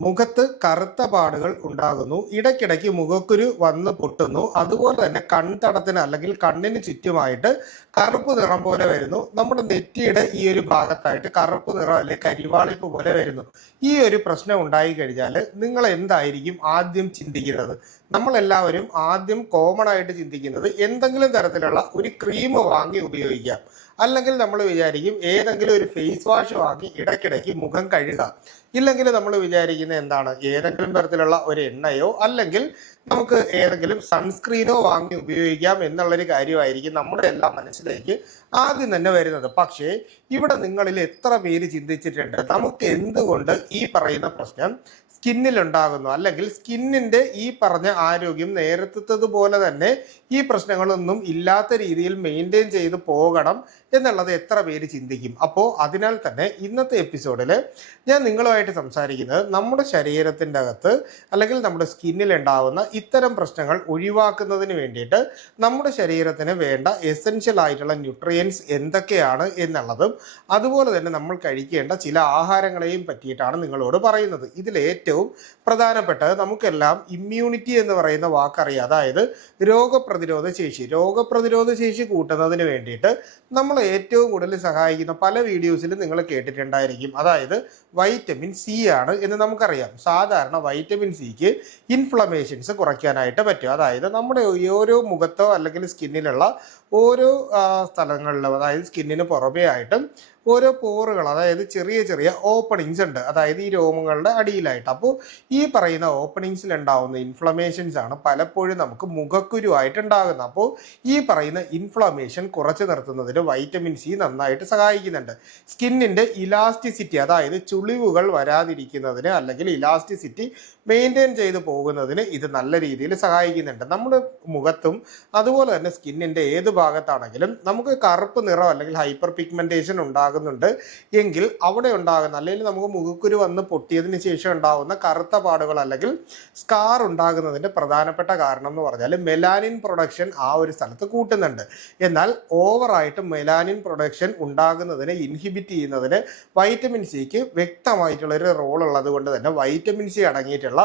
മുഖത്ത് കറുത്ത പാടുകൾ ഉണ്ടാകുന്നു, ഇടയ്ക്കിടയ്ക്ക് മുഖക്കുരു വന്ന് പൊട്ടുന്നു, അതുപോലെ തന്നെ കൺതടത്തിന് അല്ലെങ്കിൽ കണ്ണിന് ചുറ്റുമായിട്ട് കറുപ്പ് നിറം പോലെ വരുന്നു, നമ്മുടെ നെറ്റിയുടെ ഈ ഒരു ഭാഗത്തായിട്ട് കറുപ്പ് നിറം അല്ലെങ്കിൽ കരിവാളിപ്പ് പോലെ വരുന്നു. ഈ ഒരു പ്രശ്നം ഉണ്ടായി കഴിഞ്ഞാൽ നിങ്ങൾ എന്തായിരിക്കും ആദ്യം ചിന്തിക്കുന്നത്? നമ്മളെല്ലാവരും ആദ്യം കോമൺ ആയിട്ട് ചിന്തിക്കുന്നത് എന്തെങ്കിലും തരത്തിലുള്ള ഒരു ക്രീം വാങ്ങി ഉപയോഗിക്കാം, അല്ലെങ്കിൽ നമ്മൾ വിചാരിക്കും ഏതെങ്കിലും ഒരു ഫേസ് വാഷ് വാങ്ങി ഇടയ്ക്കിടയ്ക്ക് മുഖം കഴുകുക, ഇല്ലെങ്കിൽ നമ്മൾ വിചാരിക്കുന്നത് എന്താണ് ഏതെങ്കിലും തരത്തിലുള്ള ഒരു എണ്ണയോ അല്ലെങ്കിൽ നമുക്ക് ഏതെങ്കിലും സൺസ്ക്രീനോ വാങ്ങി ഉപയോഗിക്കാം എന്നുള്ളൊരു കാര്യമായിരിക്കും നമ്മുടെ എല്ലാം മനസ്സിലേക്ക് ആദ്യം തന്നെ വരുന്നത്. പക്ഷേ ഇവിടെ നിങ്ങളിൽ എത്ര പേര് ചിന്തിച്ചിട്ടുണ്ട് നമുക്ക് എന്തുകൊണ്ട് ഈ പറയുന്ന പ്രശ്നം സ്കിന്നിൽ ഉണ്ടാകുന്നു, അല്ലെങ്കിൽ സ്കിന്നിന്റെ ഈ പറഞ്ഞ ആരോഗ്യം നേരത്തതുപോലെ തന്നെ ഈ പ്രശ്നങ്ങളൊന്നും ഇല്ലാത്ത രീതിയിൽ മെയിൻറ്റെയിൻ ചെയ്ത് പോകണം എന്നുള്ളത് എത്ര പേര് ചിന്തിക്കും? അപ്പോൾ അതിനാൽ തന്നെ ഇന്നത്തെ എപ്പിസോഡിൽ ഞാൻ നിങ്ങളുമായിട്ട് സംസാരിക്കുന്നത് നമ്മുടെ ശരീരത്തിൻ്റെ അകത്ത് അല്ലെങ്കിൽ നമ്മുടെ സ്കിന്നിൽ ഉണ്ടാകുന്ന ഇത്തരം പ്രശ്നങ്ങൾ ഒഴിവാക്കുന്നതിന് വേണ്ടിയിട്ട് നമ്മുടെ ശരീരത്തിന് വേണ്ട എസെൻഷ്യൽ ആയിട്ടുള്ള ന്യൂട്രിയൻസ് എന്തൊക്കെയാണ് എന്നുള്ളതും അതുപോലെ തന്നെ നമ്മൾ കഴിക്കേണ്ട ചില ആഹാരങ്ങളെയും പറ്റിയിട്ടാണ് നിങ്ങളോട് പറയുന്നത്. ഇതിൽ ഏറ്റവും പ്രധാനപ്പെട്ടത് നമുക്കെല്ലാം ഇമ്മ്യൂണിറ്റി എന്ന് പറയുന്ന വാക്കറിയാം, അതായത് രോഗപ്രതിരോധ ശേഷി കൂട്ടുന്നതിന് വേണ്ടിയിട്ട് നമ്മൾ ഏറ്റവും കൂടുതൽ സഹായിക്കുന്ന പല വീഡിയോസിലും നിങ്ങൾ കേട്ടിട്ടുണ്ടായിരിക്കും, അതായത് വൈറ്റമിൻ സി ആണ് എന്ന് നമുക്കറിയാം. സാധാരണ വൈറ്റമിൻ സിക്ക് ഇൻഫ്ലമേഷൻസ് കുറയ്ക്കാനായിട്ട് പറ്റും. അതായത് നമ്മുടെ ഓരോ മുഖത്തോ അല്ലെങ്കിൽ സ്കിന്നിലുള്ള ഓരോ സ്ഥലങ്ങളിലും, അതായത് സ്കിന്നിന് പുറമേ ആയിട്ടും ഓരോ പോറുകൾ, അതായത് ചെറിയ ചെറിയ ഓപ്പണിങ്സ് ഉണ്ട്, അതായത് ഈ രോമങ്ങളുടെ അടിയിലായിട്ട്. അപ്പോൾ ഈ പറയുന്ന ഓപ്പണിങ്സിൽ ഉണ്ടാവുന്ന ഇൻഫ്ലമേഷൻസ് ആണ് പലപ്പോഴും നമുക്ക് മുഖക്കുരുവായിട്ട് ഉണ്ടാകുന്നത്. അപ്പോൾ ഈ പറയുന്ന ഇൻഫ്ലമേഷൻ കുറച്ച് നിർത്തുന്നതിന് വൈറ്റമിൻ സി നന്നായിട്ട് സഹായിക്കുന്നുണ്ട്. സ്കിന്നിൻ്റെ ഇലാസ്റ്റിസിറ്റി, അതായത് ചുളിവുകൾ വരാതിരിക്കുന്നതിന് അല്ലെങ്കിൽ ഇലാസ്റ്റിസിറ്റി മെയിൻറ്റെയിൻ ചെയ്ത് പോകുന്നതിന് ഇത് നല്ല രീതിയിൽ സഹായിക്കുന്നുണ്ട്. നമ്മുടെ മുഖത്തും അതുപോലെ തന്നെ സ്കിന്നിൻ്റെ ഏത് ഭാഗത്താണെങ്കിലും നമുക്ക് കറുപ്പ് നിറം അല്ലെങ്കിൽ ഹൈപ്പർ പിഗ്മെൻറ്റേഷൻ ഉണ്ടാകുന്നുണ്ട് എങ്കിൽ അവിടെ ഉണ്ടാകുന്ന, അല്ലെങ്കിൽ നമുക്ക് മുഖക്കുരു വന്ന് പൊട്ടിയതിന് ശേഷം ഉണ്ടാകുന്ന കറുത്ത പാടുകൾ അല്ലെങ്കിൽ സ്കാർ ഉണ്ടാകുന്നതിൻ്റെ പ്രധാനപ്പെട്ട കാരണം എന്ന് പറഞ്ഞാൽ മെലാനിൻ പ്രൊഡക്ഷൻ ആ ഒരു സ്ഥലത്ത് കൂട്ടുന്നുണ്ട്. എന്നാൽ ഓവറായിട്ട് മെലാനിൻ പ്രൊഡക്ഷൻ ഉണ്ടാകുന്നതിനെ ഇൻഹിബിറ്റ് ചെയ്യുന്നതിന് വൈറ്റമിൻ സിക്ക് വ്യക്തമായിട്ടുള്ളൊരു റോൾ ഉള്ളത് കൊണ്ട് തന്നെ വൈറ്റമിൻ സി അടങ്ങിയിട്ടുള്ള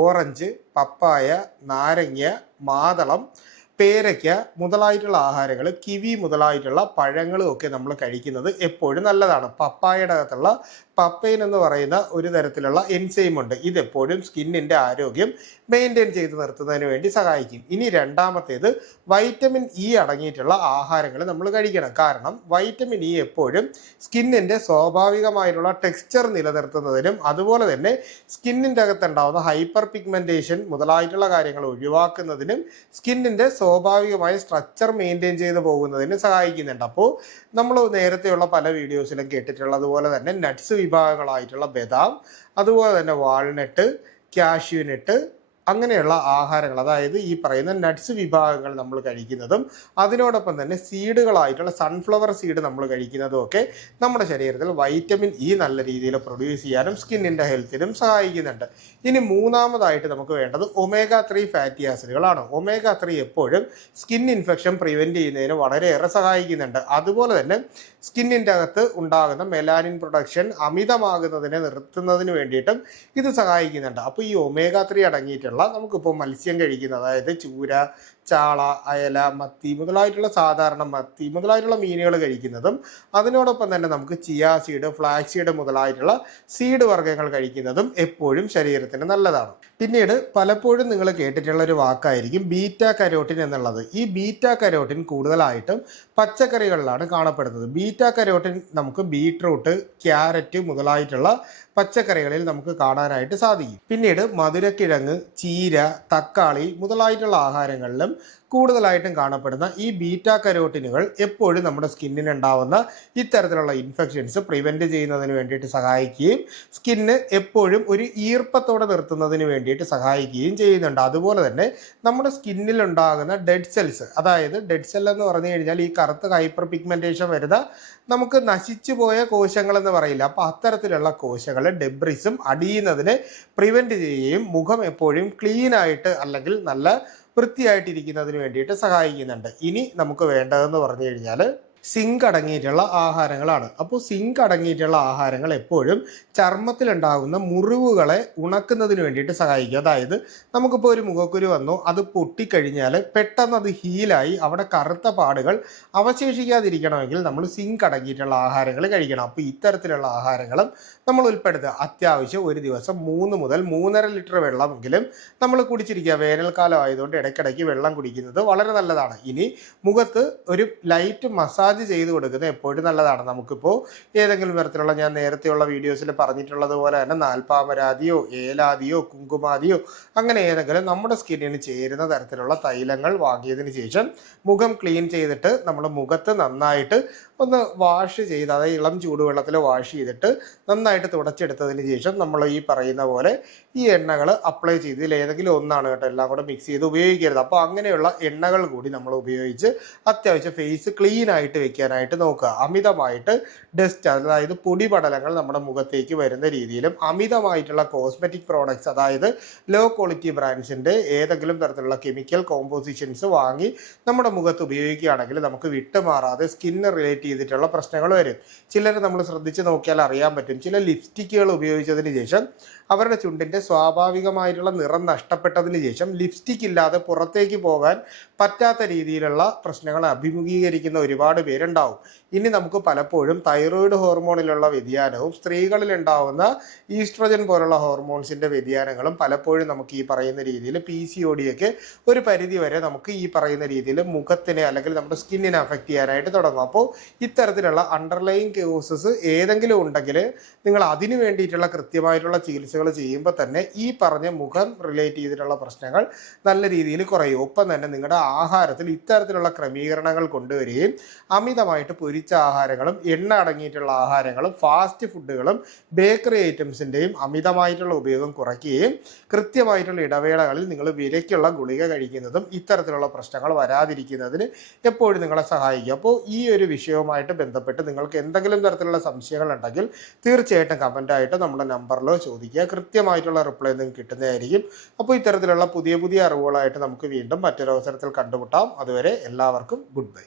ഓറഞ്ച്, പപ്പായ, നാരങ്ങ, മാതളം, പേരയ്ക്ക മുതലായിട്ടുള്ള ആഹാരങ്ങൾ, കിവി മുതലായിട്ടുള്ള പഴങ്ങളും ഒക്കെ നമ്മൾ കഴിക്കുന്നത് എപ്പോഴും നല്ലതാണ്. പപ്പായയുടെ അകത്തുള്ള പപ്പൈൻ എന്ന് പറയുന്ന ഒരു തരത്തിലുള്ള എൻസൈം ഉണ്ട്, ഇതെപ്പോഴും സ്കിന്നിൻ്റെ ആരോഗ്യം മെയിൻറ്റെയിൻ ചെയ്ത് നിർത്തുന്നതിന് വേണ്ടി സഹായിക്കും. ഇനി രണ്ടാമത്തേത് വൈറ്റമിൻ ഇ അടങ്ങിയിട്ടുള്ള ആഹാരങ്ങൾ നമ്മൾ കഴിക്കണം. കാരണം വൈറ്റമിൻ ഇ എപ്പോഴും സ്കിന്നിൻ്റെ സ്വാഭാവികമായിട്ടുള്ള ടെക്സ്ചർ നിലനിർത്തുന്നതിനും അതുപോലെ തന്നെ സ്കിന്നിൻ്റെ അകത്തുണ്ടാവുന്ന ഹൈപ്പർ പിഗ്മെൻറ്റേഷൻ മുതലായിട്ടുള്ള കാര്യങ്ങൾ ഒഴിവാക്കുന്നതിനും സ്കിന്നിൻ്റെ സ്വാഭാവികമായ സ്ട്രക്ചർ മെയിൻറ്റെയിൻ ചെയ്ത് പോകുന്നതിന് സഹായിക്കുന്നുണ്ട്. അപ്പോൾ നമ്മൾ നേരത്തെയുള്ള പല വീഡിയോസിലും കേട്ടിട്ടുള്ളതുപോലെ തന്നെ നട്ട്സ് വിഭാഗങ്ങളായിട്ടുള്ള ബദാം, അതുപോലെ തന്നെ വാൾനട്ട്, കാഷ്യൂനട്ട്, അങ്ങനെയുള്ള ആഹാരങ്ങൾ, അതായത് ഈ പറയുന്ന നട്ട്സ് വിഭാഗങ്ങൾ നമ്മൾ കഴിക്കുന്നതും അതിനോടൊപ്പം തന്നെ സീഡുകളായിട്ടുള്ള സൺഫ്ലവർ സീഡ് നമ്മൾ കഴിക്കുന്നതും ഒക്കെ നമ്മുടെ ശരീരത്തിൽ വൈറ്റമിൻ ഇ നല്ല രീതിയിൽ പ്രൊഡ്യൂസ് ചെയ്യാനും സ്കിന്നിൻ്റെ ഹെൽത്തിനും സഹായിക്കുന്നുണ്ട്. ഇനി മൂന്നാമതായിട്ട് നമുക്ക് വേണ്ടത് ഒമേഗ 3 ഫാറ്റി ആസിഡുകളാണ്. ഒമേഗ 3 എപ്പോഴും സ്കിൻ ഇൻഫെക്ഷൻ പ്രിവെൻറ്റ് ചെയ്യുന്നതിന് വളരെയേറെ സഹായിക്കുന്നുണ്ട്. അതുപോലെ തന്നെ സ്കിന്നിൻ്റെ അകത്ത് ഉണ്ടാകുന്ന മെലാനിൻ പ്രൊഡക്ഷൻ അമിതമാകുന്നതിനെ നിർത്തുന്നതിന് വേണ്ടിയിട്ടും ഇത് സഹായിക്കുന്നുണ്ട്. അപ്പോൾ ഈ ഒമേഗ 3 അടങ്ങിയിട്ട് നമുക്കിപ്പോൾ മത്സ്യം കഴിക്കുന്നത്, അതായത് ചൂര, ചാള, അയല, മത്തി മുതലായിട്ടുള്ള സാധാരണ മത്തി മുതലായിട്ടുള്ള മീനുകൾ കഴിക്കുന്നതും അതിനോടൊപ്പം തന്നെ നമുക്ക് ചിയാ സീഡ്, ഫ്ലാക്സ് സീഡ് മുതലായിട്ടുള്ള സീഡ് വർഗ്ഗങ്ങൾ കഴിക്കുന്നതും എപ്പോഴും ശരീരത്തിന് നല്ലതാണ്. പിന്നീട് പലപ്പോഴും നിങ്ങൾ കേട്ടിട്ടുള്ള ഒരു വാക്കായിരിക്കും ബീറ്റ കരോട്ടിൻ എന്നുള്ളത്. ഈ ബീറ്റ കരോട്ടിൻ കൂടുതലായിട്ടും പച്ചക്കറികളിലാണ് കാണപ്പെടുന്നത്. ബീറ്റ കരോട്ടിൻ നമുക്ക് ബീട്രൂട്ട്, ക്യാരറ്റ് മുതലായിട്ടുള്ള പച്ചക്കറികളിൽ നമുക്ക് കാണാനായിട്ട് സാധിക്കും. പിന്നീട് മധുരക്കിഴങ്ങ്, ചീര, തക്കാളി മുതലായിട്ടുള്ള ആഹാരങ്ങളിലും കൂടുതലായിട്ടും കാണപ്പെടുന്ന ഈ ബീറ്റ കരോട്ടിനുകൾ എപ്പോഴും നമ്മുടെ സ്കിന്നിനുണ്ടാവുന്ന ഇത്തരത്തിലുള്ള ഇൻഫെക്ഷൻസ് പ്രിവെൻറ്റ് ചെയ്യുന്നതിന് വേണ്ടിയിട്ട് സഹായിക്കുകയും സ്കിന്ന് എപ്പോഴും ഒരു ഈർപ്പത്തോടെ നിർത്തുന്നതിന് വേണ്ടിയിട്ട് സഹായിക്കുകയും ചെയ്യുന്നുണ്ട്. അതുപോലെ തന്നെ നമ്മുടെ സ്കിന്നിലുണ്ടാകുന്ന ഡെഡ് സെൽസ്, അതായത് ഡെഡ് സെൽ എന്ന് പറഞ്ഞു കഴിഞ്ഞാൽ ഈ കറുത്ത ഹൈപ്പർ പിഗ്മെൻറ്റേഷൻ വരുന്ന നമുക്ക് നശിച്ചു പോയ കോശങ്ങൾ എന്ന് പറയില്ല, അപ്പോൾ അത്തരത്തിലുള്ള കോശങ്ങൾ ഡെബ്രിസും അടിയുന്നതിനെ പ്രിവെൻറ്റ് ചെയ്യുകയും മുഖം എപ്പോഴും ക്ലീൻ ആയിട്ട് അല്ലെങ്കിൽ നല്ല വൃത്തിയായിട്ടിരിക്കുന്നതിന് വേണ്ടിയിട്ട് സഹായിക്കുന്നുണ്ട്. ഇനി നമുക്ക് വേണ്ടതെന്ന് പറഞ്ഞു കഴിഞ്ഞാൽ സിങ്ക് അടങ്ങിയിട്ടുള്ള ആഹാരങ്ങളാണ്. അപ്പോൾ സിങ്ക് അടങ്ങിയിട്ടുള്ള ആഹാരങ്ങൾ എപ്പോഴും ചർമ്മത്തിലുണ്ടാകുന്ന മുറിവുകളെ ഉണക്കുന്നതിന് വേണ്ടിയിട്ട് സഹായിക്കും. അതായത് നമുക്കിപ്പോൾ ഒരു മുഖക്കുരു വന്നു, അത് പൊട്ടിക്കഴിഞ്ഞാൽ പെട്ടെന്ന് അത് ഹീലായി അവിടെ കറുത്ത പാടുകൾ അവശേഷിക്കാതിരിക്കണമെങ്കിൽ നമ്മൾ സിങ്ക് അടങ്ങിയിട്ടുള്ള ആഹാരങ്ങൾ കഴിക്കണം. അപ്പോൾ ഇത്തരത്തിലുള്ള ആഹാരങ്ങളും നമ്മൾ ഉൾപ്പെടുത്തുക. അത്യാവശ്യം ഒരു ദിവസം 3 മുതൽ 3.5 ലിറ്റർ വെള്ളമെങ്കിലും നമ്മൾ കുടിച്ചിരിക്കുക. വേനൽക്കാലം ആയതുകൊണ്ട് ഇടയ്ക്കിടയ്ക്ക് വെള്ളം കുടിക്കുന്നത് വളരെ നല്ലതാണ്. ഇനി മുഖത്ത് ഒരു ലൈറ്റ് മസാജ് ചെയ്ത് കൊടുക്കുന്നത് എപ്പോഴും നല്ലതാണ്. നമുക്കിപ്പോൾ ഏതെങ്കിലും തരത്തിലുള്ള, ഞാൻ നേരത്തെയുള്ള വീഡിയോസിൽ പറഞ്ഞിട്ടുള്ളത് പോലെ തന്നെ, നാൽപ്പാമരാതിയോ ഏലാദിയോ കുങ്കുമാദിയോ അങ്ങനെ ഏതെങ്കിലും നമ്മുടെ സ്കിന്നിന് ചേരുന്ന തരത്തിലുള്ള തൈലങ്ങൾ വാങ്ങിയതിന് ശേഷം മുഖം ക്ലീൻ ചെയ്തിട്ട് നമ്മൾ മുഖത്ത് നന്നായിട്ട് ഒന്ന് വാഷ് ചെയ്ത്, അതായത് ഇളം ചൂടുവെള്ളത്തിൽ വാഷ് ചെയ്തിട്ട് നന്നായിട്ട് തുടച്ചെടുത്തതിന് ശേഷം നമ്മൾ ഈ പറയുന്ന പോലെ ഈ എണ്ണകൾ അപ്ലൈ ചെയ്ത്, ഇതിൽ ഏതെങ്കിലും ഒന്നാണ് കേട്ടോ, എല്ലാം കൂടെ മിക്സ് ചെയ്ത് ഉപയോഗിക്കരുത്. അപ്പോൾ അങ്ങനെയുള്ള എണ്ണകൾ കൂടി നമ്മൾ ഉപയോഗിച്ച് അത്യാവശ്യം ഫേസ് ക്ലീൻ ആയിട്ട് വെക്കാനായിട്ട് നോക്കുക. അമിതമായിട്ട് ഡസ്റ്റ്, അതായത് പൊടിപടലങ്ങൾ നമ്മുടെ മുഖത്തേക്ക് വരുന്ന രീതിയിലും അമിതമായിട്ടുള്ള കോസ്മെറ്റിക് പ്രോഡക്ട്സ്, അതായത് ലോ ക്വാളിറ്റി ബ്രാൻഡ്സിൻ്റെ ഏതെങ്കിലും തരത്തിലുള്ള കെമിക്കൽ കോമ്പോസിഷൻസ് വാങ്ങി നമ്മുടെ മുഖത്ത് ഉപയോഗിക്കുകയാണെങ്കിൽ നമുക്ക് വിട്ടുമാറാതെ സ്കിന്ന് റിലേറ്റ് ചെയ്തിട്ടുള്ള പ്രശ്നങ്ങൾ വരും. ചിലർ നമ്മൾ ശ്രദ്ധിച്ച് നോക്കിയാൽ അറിയാൻ പറ്റും, ചില ലിപ്സ്റ്റിക്കുകൾ ഉപയോഗിച്ചതിന് ശേഷം അവരുടെ ചുണ്ടിൻ്റെ സ്വാഭാവികമായിട്ടുള്ള നിറം നഷ്ടപ്പെട്ടതിന് ശേഷം ലിപ്സ്റ്റിക് ഇല്ലാതെ പുറത്തേക്ക് പോകാൻ പറ്റാത്ത രീതിയിലുള്ള പ്രശ്നങ്ങൾ അഭിമുഖീകരിക്കുന്ന ഒരുപാട് പേരുണ്ടാവും. ഇനി നമുക്ക് പലപ്പോഴും തൈറോയിഡ് ഹോർമോണിലുള്ള വ്യതിയാനവും സ്ത്രീകളിൽ ഉണ്ടാവുന്ന ഈസ്ട്രോജൻ പോലുള്ള ഹോർമോൺസിൻ്റെ വ്യതിയാനങ്ങളും പലപ്പോഴും നമുക്ക് ഈ പറയുന്ന രീതിയിൽ PCOD ഒക്കെ ഒരു പരിധി വരെ നമുക്ക് ഈ പറയുന്ന രീതിയിൽ മുഖത്തിനെ അല്ലെങ്കിൽ നമ്മുടെ സ്കിന്നിനെ അഫക്റ്റ് ചെയ്യാനായിട്ട് തുടങ്ങും. അപ്പോൾ ഇത്തരത്തിലുള്ള അണ്ടർലൈങ് കോസസ് ഏതെങ്കിലും ഉണ്ടെങ്കിൽ നിങ്ങൾ അതിന് വേണ്ടിയിട്ടുള്ള കൃത്യമായിട്ടുള്ള ചികിത്സകൾ ചെയ്യുമ്പോൾ തന്നെ ഈ പറഞ്ഞ മുഖം റിലേറ്റ് ചെയ്തിട്ടുള്ള പ്രശ്നങ്ങൾ നല്ല രീതിയിൽ കുറയും. ഒപ്പം തന്നെ നിങ്ങളുടെ ആഹാരത്തിൽ ഇത്തരത്തിലുള്ള ക്രമീകരണങ്ങൾ കൊണ്ടുവരികയും അമിതമായിട്ട് പൊരിച്ച ആഹാരങ്ങളും എണ്ണ അടങ്ങിയിട്ടുള്ള ആഹാരങ്ങളും ഫാസ്റ്റ് ഫുഡുകളും ബേക്കറി ഐറ്റംസിൻ്റെയും അമിതമായിട്ടുള്ള ഉപയോഗം കുറയ്ക്കുകയും കൃത്യമായിട്ടുള്ള ഇടവേളകളിൽ നിങ്ങൾ വിലയ്ക്കുള്ള ഗുളിക കഴിക്കുന്നതും ഇത്തരത്തിലുള്ള പ്രശ്നങ്ങൾ വരാതിരിക്കുന്നതിന് എപ്പോഴും നിങ്ങളെ സഹായിക്കും. അപ്പോൾ ഈ ഒരു വിഷയവുമായിട്ട് ബന്ധപ്പെട്ട് നിങ്ങൾക്ക് എന്തെങ്കിലും തരത്തിലുള്ള സംശയങ്ങൾ ഉണ്ടെങ്കിൽ തീർച്ചയായിട്ടും കമൻ്റായിട്ട് നമ്മുടെ നമ്പറിലോ ചോദിക്കുക. കൃത്യമായിട്ടുള്ള റിപ്ലൈ നിങ്ങൾക്ക് കിട്ടുന്നതായിരിക്കും. അപ്പോൾ ഇത്തരത്തിലുള്ള പുതിയ പുതിയ അറിവുകളായിട്ട് നമുക്ക് വീണ്ടും മറ്റൊരവസരത്തിൽ കണ്ടുമുട്ടാം. അതുവരെ എല്ലാവർക്കും ഗുഡ് ബൈ.